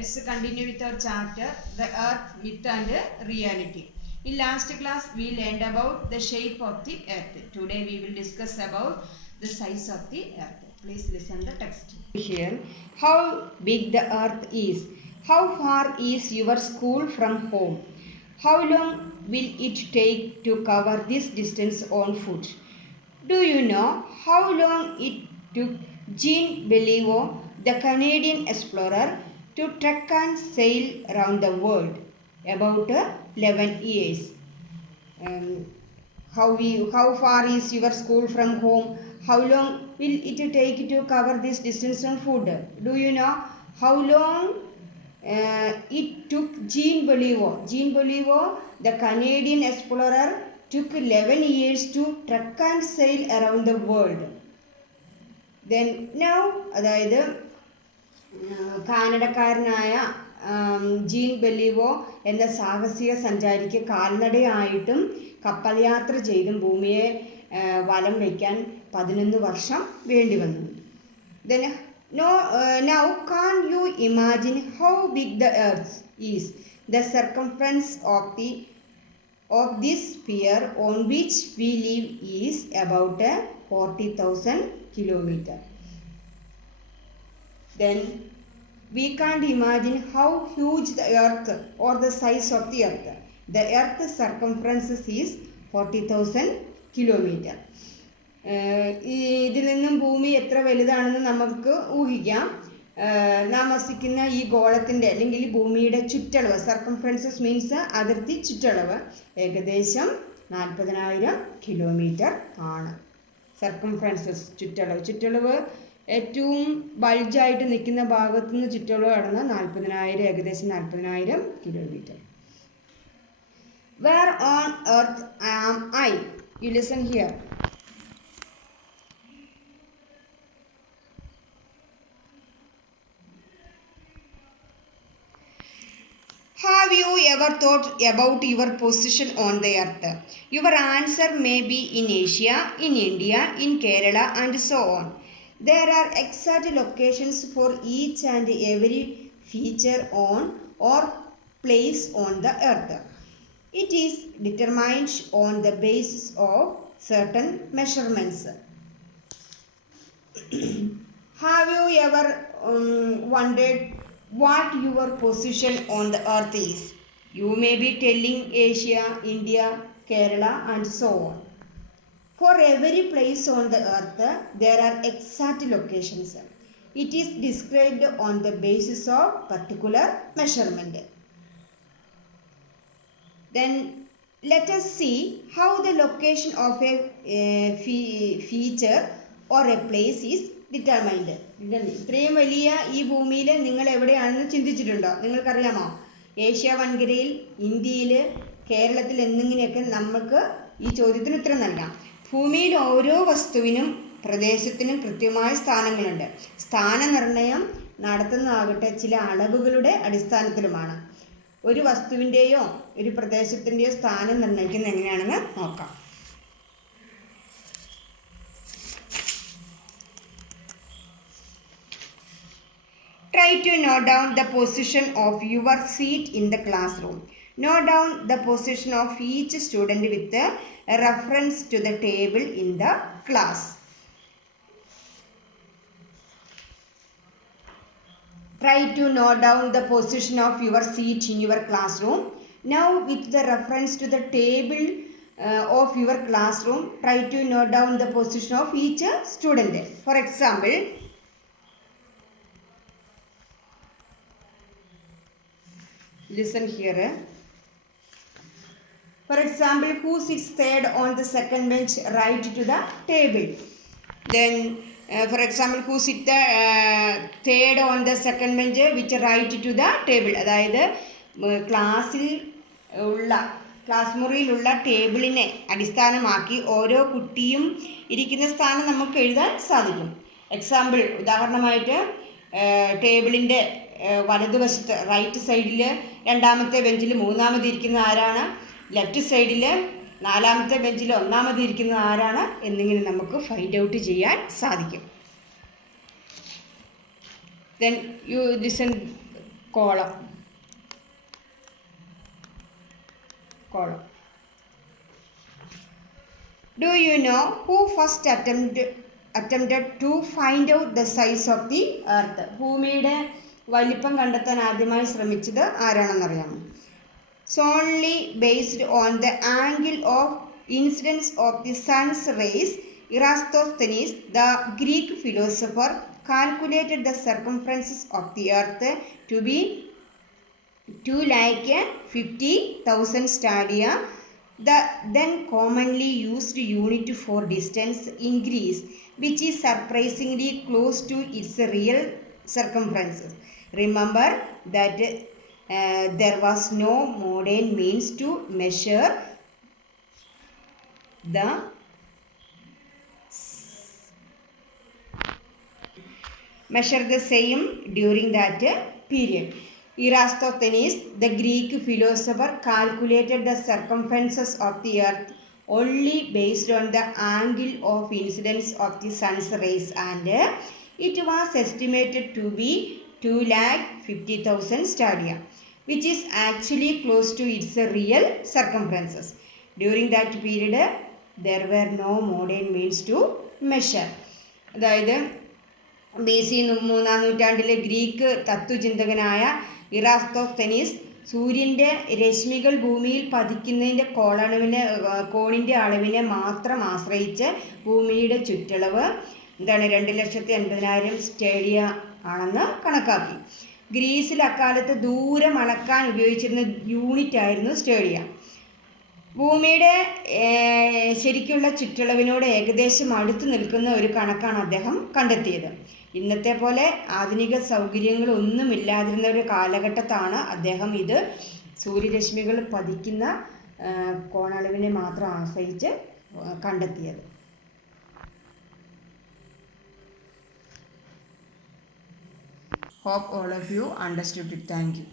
Let's continue with our chapter, The Earth, Myth and Reality. In last class, we learned about the shape of the Earth. Today, we will discuss about the size of the Earth. Please listen the text. Here, how big the Earth is. How far is your school from home? How long will it take to cover this distance on foot? Do you know how long it took Jean Beliveau, the Canadian explorer, to trek and sail around the world? About 11 years. How far is your school from home? How long will it take to cover this distance on foot? Do you know how long it took Jean Beliveau? Jean Beliveau, the Canadian explorer, took 11 years to trek and sail around the world. Then now, അതായത് കാനഡക്കാരനായ ജീൻ ബെലിവോ എന്ന സാഹസിക സഞ്ചാരിക്ക് കാൽനടയായിട്ടും കപ്പൽ യാത്ര ചെയ്തും ഭൂമിയെ വലം വയ്ക്കാൻ 11 വർഷം വേണ്ടി വന്നു. Then now can't you imagine how big the earth is? The circumference of this sphere on which we live is about 40,000 kilometers. Then we can't imagine how huge the earth or the size of the earth. The earth's circumference is 40,000 kilometers. ഇതിൽ നിന്നും ഭൂമി എത്ര വലുതാണെന്ന് നമുക്ക് ഊഹിക്കാം. നാം വസിക്കുന്ന ഈ ഗോളത്തിൻ്റെ അല്ലെങ്കിൽ ഭൂമിയുടെ ചുറ്റളവ്, സർക്കംഫറൻസസ് മീൻസ് അതിർത്തി ചുറ്റളവ്, ഏകദേശം 40,000 കിലോമീറ്റർ ആണ്. സർക്കംഫറൻസസ് ചുറ്റളവ് ഏറ്റവും ബൾജായിട്ട് നിൽക്കുന്ന ഭാഗത്തു നിന്ന് ചുറ്റളവ് കടന്ന് 40,000, ഏകദേശം 40,000 kilometre. Where on earth am I? You listen here. Have you ever thought about your position on the earth? Your answer may be in Asia, in India, in Kerala and so on. There are exact locations for each and every feature on or place on the earth. It is determined on the basis of certain measurements. Have you ever wondered what your position on the earth is? You may be telling Asia, India, Kerala and so on. For every place on the earth, there are exact locations. It is described on the basis of particular measurement. Then let us see how the location of a feature or a place is determined. ഇത്രയും വലിയ ഈ ഭൂമിയിൽ നിങ്ങൾ എവിടെയാണെന്ന് ചിന്തിച്ചിട്ടുണ്ടോ? നിങ്ങൾക്കറിയാമോ? ഏഷ്യ വൻകരയിൽ, ഇന്ത്യയിൽ, കേരളത്തിൽ എന്നിങ്ങനെയൊക്കെ നമുക്ക് ഈ ചോദ്യത്തിന് ഉത്തരം നൽകാം. ഭൂമിയിൽ ഓരോ വസ്തുവിനും പ്രദേശത്തിനും കൃത്യമായ സ്ഥാനങ്ങളുണ്ട്. സ്ഥാനനിർണയം നടത്തുന്നതാകട്ടെ ചില അളവുകളുടെ അടിസ്ഥാനത്തിലുമാണ്. ഒരു വസ്തുവിൻ്റെയോ ഒരു പ്രദേശത്തിൻ്റെയോ സ്ഥാനം നിർണ്ണയിക്കുന്നത് എങ്ങനെയാണെന്ന് നോക്കാം. Try to note down the position of your seat in the classroom. Note down the position of each student with a reference to the table in the class. Try to note down the position of your seat in your classroom. Now with the reference to the table of your classroom, try to note down the position of each student. For example, listen here. For example, who sits third on the second bench right to the table? Then for example, who sits the third on the second bench which right to the table? അതായത് ക്ലാസ് മുറിയിലുള്ള ടേബിളിനെ അടിസ്ഥാനമാക്കി ഓരോ കുട്ടിയും ഇരിക്കുന്ന സ്ഥാനം നമുക്ക് എഴുതാൻ സാധിക്കും. എക്സാമ്പിൾ, ഉദാഹരണമായിട്ട് ടേബിളിൻ്റെ വലതുവശത്ത് റൈറ്റ് സൈഡിൽ രണ്ടാമത്തെ ബെഞ്ചിൽ മൂന്നാമത് ഇരിക്കുന്ന ആരാണ്, ലെഫ്റ്റ് സൈഡിൽ നാലാമത്തെ ബെഞ്ചിൽ ഒന്നാമത് ഇരിക്കുന്ന ആരാണ് എന്നിങ്ങനെ നമുക്ക് ഫൈൻഡ് ഔട്ട് ചെയ്യാൻ സാധിക്കും. Then you listen column. Do you know who first attempted to find out the size of the earth? ഭൂമിയുടെ വലിപ്പം കണ്ടെത്താൻ ആദ്യമായി ശ്രമിച്ചത് ആരാണെന്നറിയാമോ? Solely based on the angle of incidence of the sun's rays, Eratosthenes, the Greek philosopher, calculated the circumference of the earth to be 250,000 stadia, the then commonly used unit for distance in Greece, which is surprisingly close to its real circumference. Remember that there was no modern means to measure the same during that period. Eratosthenes, the Greek philosopher, calculated the circumferences of the earth only based on the angle of incidence of the sun's rays, and it was estimated to be 250,000 stadia, which is actually close to its real circumferences. During that period, there were no modern means to measure. അതായത് BC 3-ാം നൂറ്റാണ്ടിലെ ഗ്രീക്ക് തത്വചിന്തകനായ ഇറാസ്തോസ്തെനീസ് സൂര്യൻ്റെ രശ്മികൾ ഭൂമിയിൽ പതിക്കുന്നതിൻ്റെ കോണിൻ്റെ അളവിനെ മാത്രം ആശ്രയിച്ച് ഭൂമിയുടെ ചുറ്റളവ് 2,80,000 സ്റ്റേഡിയ ആണെന്ന് കണക്കാക്കി. ഗ്രീസിൽ അക്കാലത്ത് ദൂരം അളക്കാൻ ഉപയോഗിച്ചിരുന്ന യൂണിറ്റ് ആയിരുന്നു സ്റ്റേഡിയ. ഭൂമിയുടെ ശരിക്കുള്ള ചുറ്റളവിനോട് ഏകദേശം അടുത്ത് നിൽക്കുന്ന ഒരു കണക്കാണ് അദ്ദേഹം കണ്ടെത്തിയത്. ഇന്നത്തെ പോലെ ആധുനിക സൗകര്യങ്ങളൊന്നുമില്ലാതിരുന്ന ഒരു കാലഘട്ടത്താണ് അദ്ദേഹം ഇത് സൂര്യരശ്മികൾ പതിക്കുന്ന കോണളവിനെ മാത്രം ആശ്രയിച്ച് കണ്ടെത്തിയത്. Hope all of you understood it. Thank you.